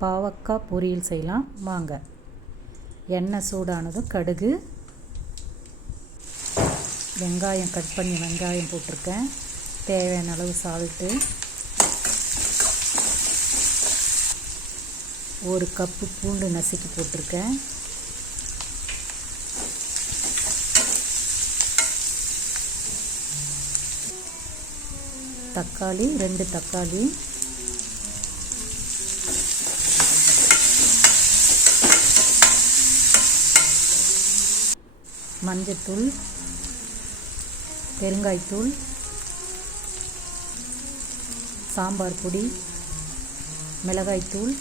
பாவக்காய் பொரியல் செய்யலாம் வாங்க. எண்ணெய் சூடானதும் கடுகு, வெங்காயம் கட் பண்ணி வெங்காயம் போட்டிருக்கேன். தேவையான அளவு சால்ட்டு, 1 கப்பு பூண்டு நசுக்கி போட்டிருக்கேன். தக்காளி 2 தக்காளி, மஞ்சத்தூள், பெருங்காயத்தூள், சாம்பார் பொடி, மிளகாய்த்தூள்,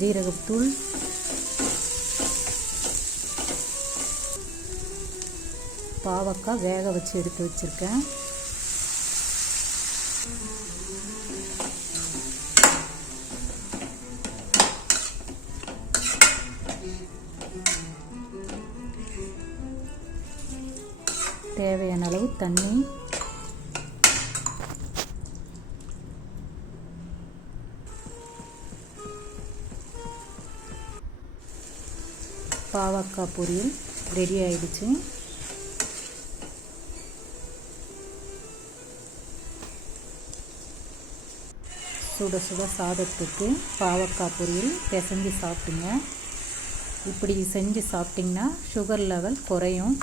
ஜீரகத்தூள், பாவக்காய் வேக வச்சு எடுத்து வச்சுருக்கேன். தேவையான அளவு தண்ணி, பாவக்காய் பொரியல் ரெடி ஆயிடுச்சு. சுட சுட சாதத்துக்கு பாவக்காய் பொரியல் பிசைஞ்சு சாப்பிட்டுங்க. இப்படி செஞ்சு சாப்பிட்டிங்கன்னா சுகர் லெவல் குறையும்.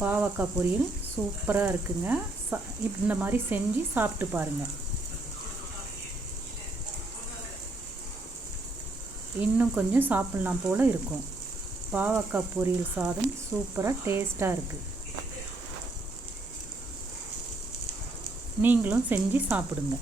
பாவக்காய் பொரியல் சூப்பராக இருக்குங்க. இந்த மாதிரி செஞ்சு சாப்பிட்டு பாருங்கள். இன்னும் கொஞ்சம் சாப்பிட்லாம் போல் இருக்கும். பாவக்காய் பொரியல் சாதம் சூப்பராக டேஸ்ட்டாக இருக்குது. நீங்களும் செஞ்சு சாப்பிடுங்க.